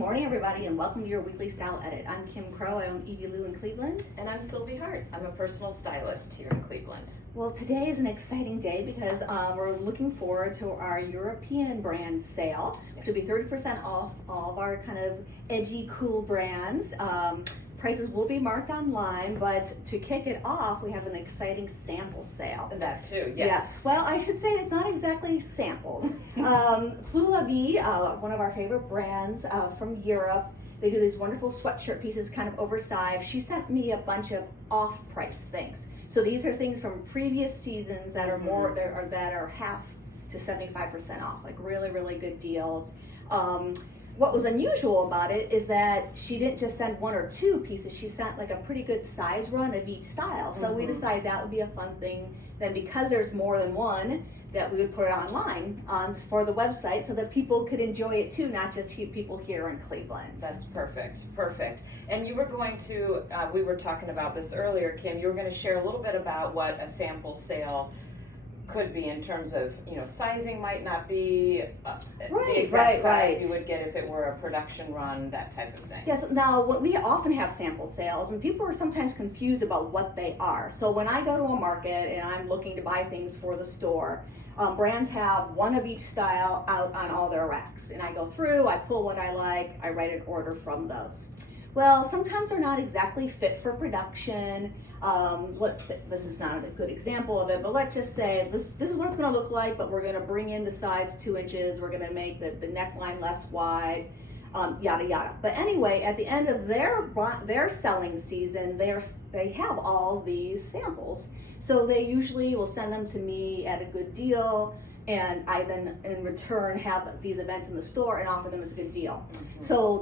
Morning, everybody, and welcome to your weekly style edit. I'm Kim Crow. I own Evie Lou in Cleveland. And I'm Sylvie Hart. I'm a personal stylist here in Cleveland. Well, today is an exciting day because we're looking forward to our European brand sale, which will be 30% off all of our kind of edgy, cool brands. Prices will be marked online, but to kick it off, we have an exciting sample sale. And that too, yes. Well, I should say it's not exactly samples. Plus La Vie, one of our favorite brands from Europe, they do these wonderful sweatshirt pieces, kind of oversized. She sent me a bunch of off-price things. So these are things from previous seasons that are more that are half to 75% off, like really, really good deals. What was unusual about it is that she didn't just send one or two pieces, she sent like a pretty good size run of each style. So we decided that would be a fun thing. Then because there's more than one, that we would put it online for the website so that people could enjoy it too, not just people here in Cleveland. That's perfect. And you were going to, we were talking about this earlier, Kim, you were going to share a little bit about what a sample sale could be in terms of, sizing might not be the exact size you would get if it were a production run, that type of thing. Yes, now we often have sample sales and people are sometimes confused about what they are. So when I go to a market and I'm looking to buy things for the store, brands have one of each style out on all their racks. And I go through, I pull what I like, I write an order from those. Well, sometimes they're not exactly fit for production. Let's say, this is not a good example of it, but let's just say this is what it's going to look like, but we're going to bring in the size 2 inches, we're going to make the neckline less wide, yada yada. But anyway, at the end of their selling season, they have all these samples. So they usually will send them to me at a good deal, and I then in return have these events in the store and offer them as a good deal. So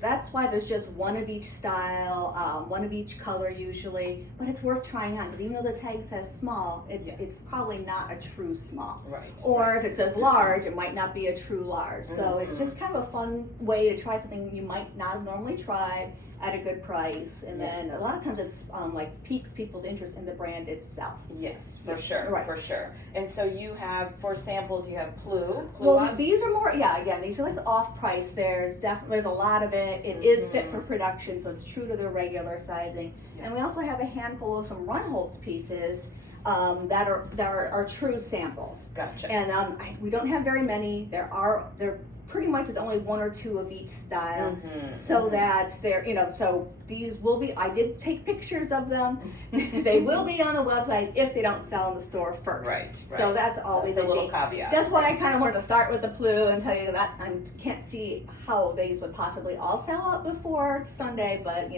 that's why there's just one of each style, one of each color usually, but it's worth trying on because even though the tag says small, it's probably not a true small. Right. Or if it says large, it might not be a true large. So it's just kind of a fun way to try something you might not have normally tried at a good price, and then a lot of times it's like piques people's interest in the brand itself. Yes, for sure, right. For sure. And so you have, for samples, you have Plus. Well, these are more, again, these are like the off-price. There's a lot of it. It is fit for production, so it's true to the regular sizing. Yeah. And we also have a handful of some Runholds pieces that are true samples. Gotcha. And we don't have very many. There pretty much is only one or two of each style, so that's there. So these will be. I did take pictures of them. They will be on the website if they don't sell in the store first. Right. So that's always a little caveat. That's why I kind of wanted to start with the Plus and tell you that I can't see how these would possibly all sell out before Sunday, but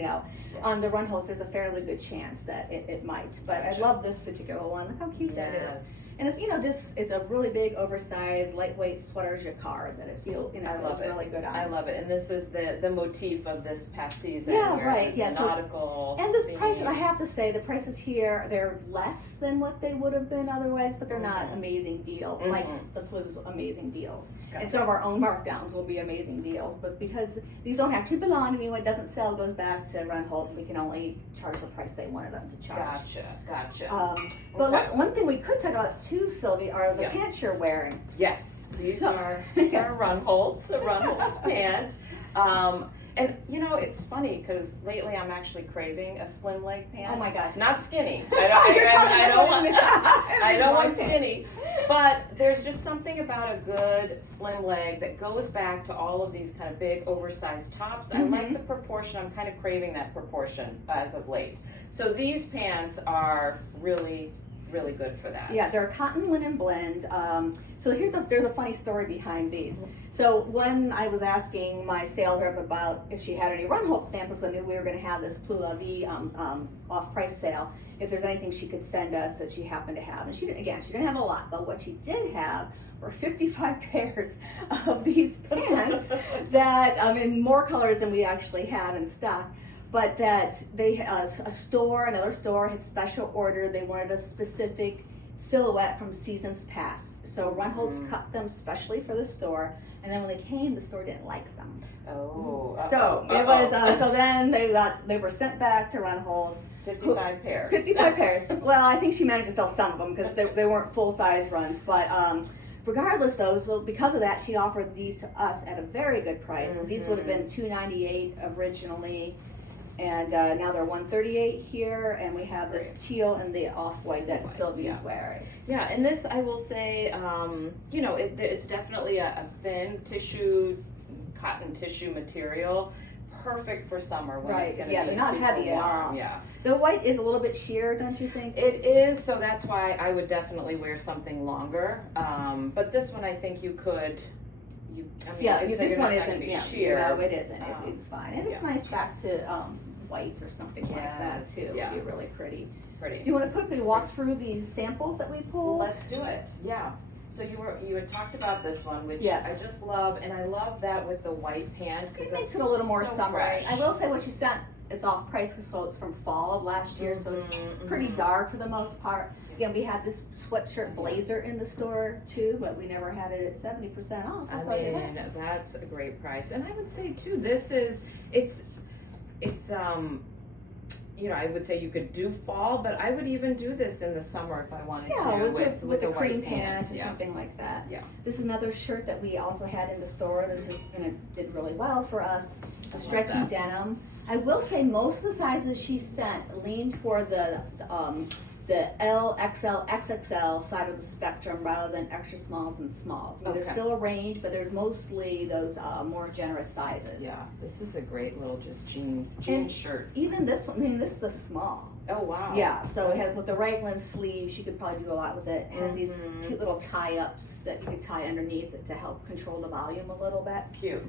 on the Runholds there's a fairly good chance that it might. But gotcha. I love this particular one. Look how cute that is. And it's it's a really big, oversized, lightweight sweater jacquard that it feels feels really good on. I love it. And this is the motif of this past season. Yeah, right. Yeah, nautical. And this price, I have to say, the prices here, they're less than what they would have been otherwise, but they're not amazing deals. Like the Plus amazing deals. Gotcha. And some of our own markdowns will be amazing deals. But because these don't actually belong to me, what doesn't sell goes back to Runholds. We can only charge the price they wanted us to charge. Gotcha. But one thing we could talk about too, Sylvie, are the pants you're wearing. Yes, these are Runholds, a Runholds pant. And it's funny because lately I'm actually craving a slim leg pant. Oh my gosh! Not skinny. I don't want skinny. But there's just something about a good slim leg that goes back to all of these kind of big oversized tops. I like the proportion. I'm kind of craving that proportion as of late. So these pants are really good for that. Yeah, they're a cotton linen blend. So there's a funny story behind these. So when I was asking my sales rep about if she had any Runholds samples, when we were going to have this Plus La Vie off-price sale, if there's anything she could send us that she happened to have. And she didn't have a lot, but what she did have were 55 pairs of these pants that in more colors than we actually have in stock. But that another store had special ordered. They wanted a specific silhouette from seasons past. So Runholds cut them specially for the store. And then when they came, the store didn't like them. So it was. So then they were sent back to Runholds. 55 pairs. 55 pairs. Well, I think she managed to sell some of them because they weren't full size runs. But regardless though, so because of that, she offered these to us at a very good price. These would have been $298 originally, and now they're $138 here, and we have this teal and the off-white that Sylvie's wearing. Yeah, and this I will say, you know, it's definitely a thin tissue, cotton tissue material, perfect for summer when it's going to be not super heavy at all. warm. Yeah, the white is a little bit sheer, don't you think? it is. So that's why I would definitely wear something longer. But this one, I think you could. I mean, it's this like one not isn't. gonna be Yeah, sheer. no, it isn't. It's fine, and it's nice back to white or something like that Yes, too. yeah. It'd be really pretty. Pretty. Do you want to quickly walk through these samples that we pulled? Let's do it. Yeah. So you had talked about this one, which Yes. I just love, and I love that with the white pant because It makes it a little more so summery. fresh. I will say what she sent is off price because it's from fall of last year, so it's pretty dark for the most part. Again, we had this sweatshirt blazer in the store too, but we never had it at 70% off. I I'll tell you mean, that. that's a great price, and I would say too, this is it's you know, I would say you could do fall, but I would even do this in the summer if I wanted to with a a cream white pants pant. or Yeah. something like that. Yeah. This is another shirt that we also had in the store. This is and it did really well for us. It's a love stretchy that. denim. I will say most of the sizes she sent lean toward the L, XL, XXL side of the spectrum rather than extra smalls and smalls. I mean, there's Okay. still a range, but there's mostly those more generous sizes. Yeah, this is a great little just jean And shirt. Even this one, I mean, this is a small. Oh wow. Yeah, so it has with the raglan sleeves, you could probably do a lot with it. It has these Mhm. cute little tie-ups that you could tie underneath it to help control the volume a little bit. Cute.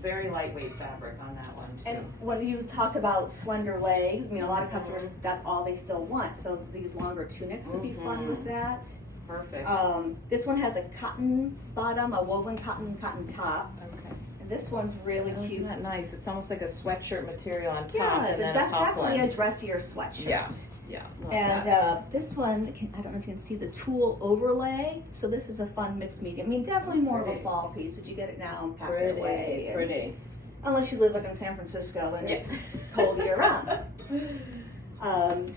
Very lightweight fabric on that one too. And when you talked about slender legs, I mean, a lot of customers, that's all they still want. So these longer tunics would be fun with that. Perfect. This one has a cotton bottom, a woven cotton top. Okay. And this one's really Isn't cute. that nice? It's almost like a sweatshirt material on top, Yeah, and it's then definitely a a dressier sweatshirt. Yeah. Yeah. Love And that. this one, I don't know if you can see the tulle overlay. So this is a fun mixed medium. I mean, definitely more of a Pretty. fall piece, but you get it now and pack it away. And Pretty. unless you live like in San Francisco and it's cold year round.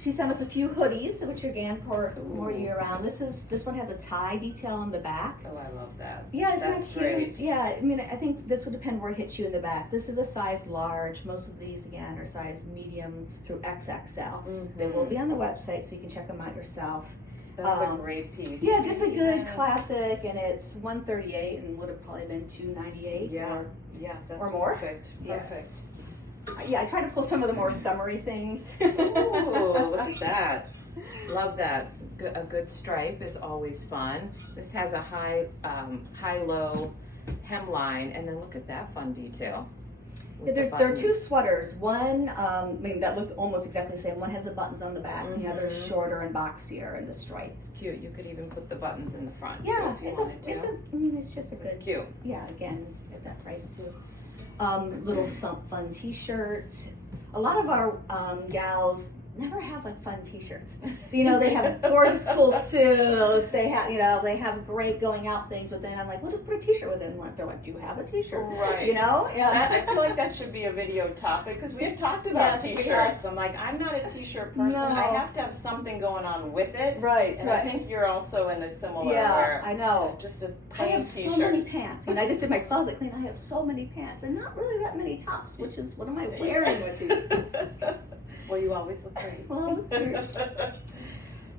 She sent us a few hoodies, which again for more year round. This one has a tie detail on the back. Oh, I love that. Yeah, isn't That's that cute? great. Yeah, I mean, I think this would depend where it hits you in the back. This is a size large. Most of these, again, are size medium through XXL. They will be on the website, so you can check them out yourself. That's a great piece. Yeah, just a good classic, and it's $138 and would have probably been $298. Yeah, that's or more. perfect. Yes. Yeah, I try to pull some of the more summery things. Ooh, look at that. Love that. A good stripe is always fun. This has a high-low hemline, and then look at that fun detail. Yeah, there are two sweaters. One, I mean, that looked almost exactly the same. One has the buttons on the back, and the other is shorter and boxier, and the stripe. It's cute. You could even put the buttons in the front Yeah, too if you wanted to. I mean, it's just a It's good. cute. Yeah, again, at that price too. Little some fun T-shirts. A lot of our gals never have like fun T-shirts. You know, they have gorgeous, cool suits. They have great going out things. But then I'm like, well, just put a T-shirt with it. And they're like, do you have a T-shirt? Right. You know? Yeah. I feel like that should be a video topic because we've talked about Yes, we T-shirts. I'm like, I'm not a T-shirt person. No. I have to have something going on with it. Right. And I think you're also in a similar. Yeah, where I know. Just a I plain have T-shirt. so many pants. And I just did my closet clean. I have so many pants and not really that many tops, which is what am I wearing with these? Well, you always look great. Well,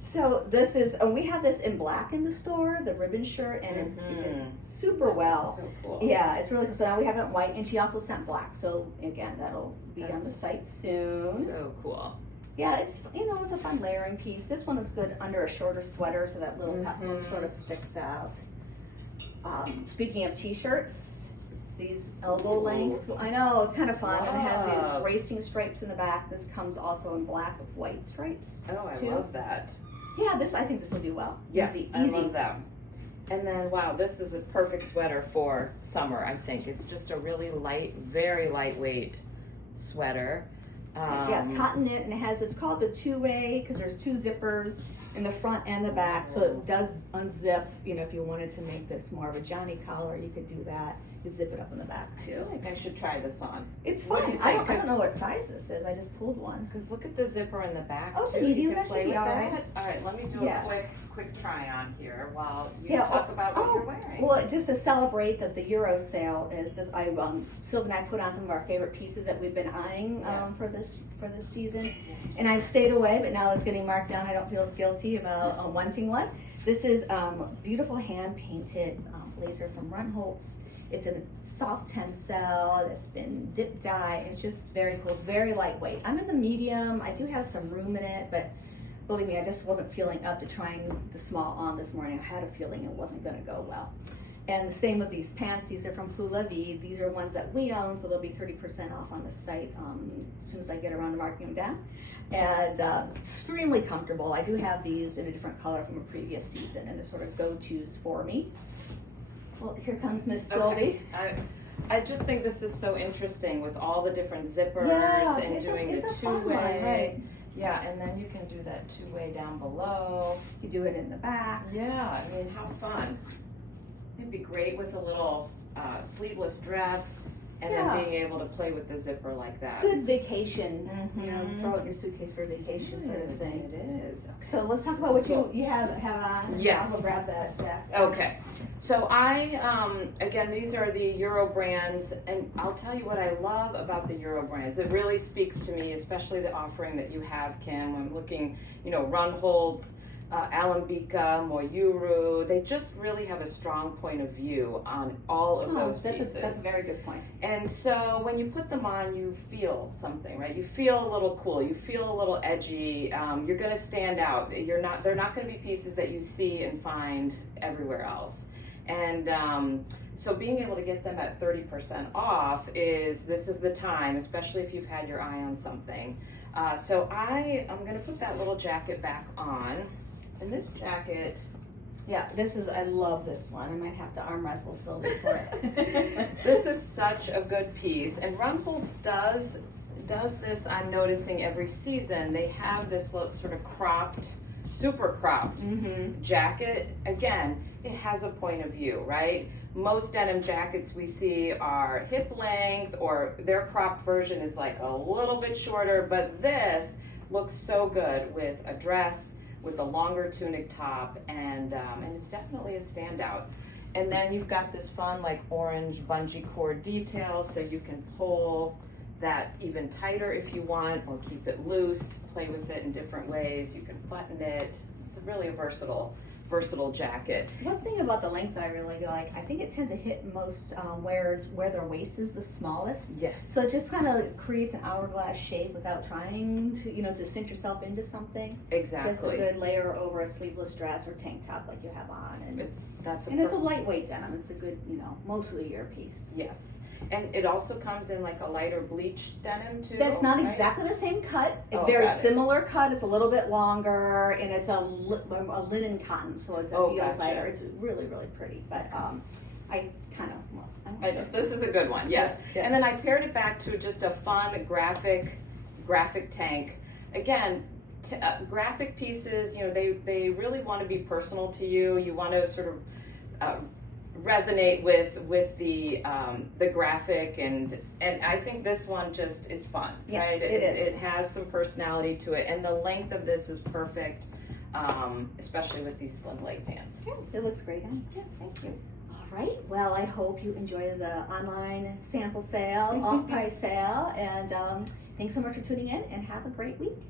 so this is, and we have this in black in the store, the ribbon shirt, and it did super well. So cool. Yeah, it's really cool. So now we have it in white, and she also sent black. So again, that'll be on the site soon. So cool. Yeah, it's it's a fun layering piece. This one is good under a shorter sweater, so that little peplum sort of sticks out. Speaking of T-shirts. These elbow length. I know, it's kind of fun. And it has the racing stripes in the back. This comes also in black with white stripes. Oh, I too. love that. Yeah, I think this will do well. Yeah, Easy. I love that. And then, wow, this is a perfect sweater for summer, I think. It's just a really light, very lightweight sweater. Yeah, it's cotton knit, and it's called the two-way because there's two zippers in the front and the back, so it does unzip. If you wanted to make this more of a Johnny collar, you could do that. You zip it up in the back too. I think I should try this on. It's What do fun. you I think? don't know what size this is. I just pulled one. Because look at the zipper in the back Oh, too. medium, You that can play should be with all that. right. All right, let me do Yes. a quick try on here while you Yeah, talk about what you're wearing. Well, just to celebrate that the Euro sale is this, Sylvie and I put on some of our favorite pieces that we've been eyeing Yes. for this season, and I've stayed away. But now that it's getting marked down, I don't feel as guilty about wanting one. This is beautiful hand painted blazer from Runholds. It's in a soft tencel. It's been dip dye. It's just very cool, very lightweight. I'm in the medium. I do have some room in it, but believe me, I just wasn't feeling up to trying the small on this morning. I had a feeling it wasn't going to go well. And the same with these pants. These are from Plus La Vie. These are ones that we own, so they'll be 30% off on the site as soon as I get around to marking them down. And extremely comfortable. I do have these in a different color from a previous season, and they're sort of go-tos for me. Well, here comes Miss Sylvie. Okay. I just think this is so interesting with all the different zippers and doing the two-way. Right. Yeah, and then you can do that two-way down below. You do it in the back. Yeah, I mean, how fun. It'd be great with a little sleeveless dress and then being able to play with the zipper like that. Good vacation, you know, throw it in your suitcase for vacation sort of thing. It is. Okay. So let's talk about what you have on. Yes. I'll grab that back. Okay. So I, again, these are the Euro brands, and I'll tell you what I love about the Euro brands. It really speaks to me, especially the offering that you have, Kim. I'm looking, you know, Runholds, Alembica, Moyuru, they just really have a strong point of view on all of those pieces. That's a very good point. And so when you put them on, you feel something, right? You feel a little cool. You feel a little edgy. You're going to stand out. They're not going to be pieces that you see and find everywhere else. And so being able to get them at 30% off this is the time, especially if you've had your eye on something. So I'm going to put that little jacket back on. And this jacket, Yeah, I love this one. I might have to arm wrestle Sylvie for it. this is such a good piece. And Runholds does this, I'm noticing every season. They have this sort of cropped, super cropped jacket. Again, it has a point of view, right? Most denim jackets we see are hip length, or their cropped version is like a little bit shorter, but this looks so good with a dress, with a longer tunic top, and it's definitely a standout. And then you've got this fun like orange bungee cord detail, so you can pull that even tighter if you want, or keep it loose, play with it in different ways. You can button it. It's really a versatile jacket. One thing about the length I really like, I think it tends to hit most wearers where their waist is the smallest. Yes. So it just kind of creates an hourglass shape without trying to cinch yourself into something. Exactly. Just a good layer over a sleeveless dress or tank top like you have on. And it's a lightweight denim. It's a good, mostly your piece. Yes. And it also comes in like a lighter bleach denim too. That's not right? exactly the same cut. It's very similar cut. It's a little bit longer, and it's a linen cotton, so it's feels lighter. It's really, really pretty. But I kind of I know. So this is a good one. Yes. Yeah. And then I paired it back to just a fun graphic tank. Again, graphic pieces. They really want to be personal to you. You want to sort of resonate with the graphic, and I think this one just is fun, right? It is. It has some personality to it, and the length of this is perfect, especially with these slim leg pants. Yeah, it looks great on. Yeah, thank you. All right. Well, I hope you enjoy the online sample sale, off-price sale, and thanks so much for tuning in, and have a great week.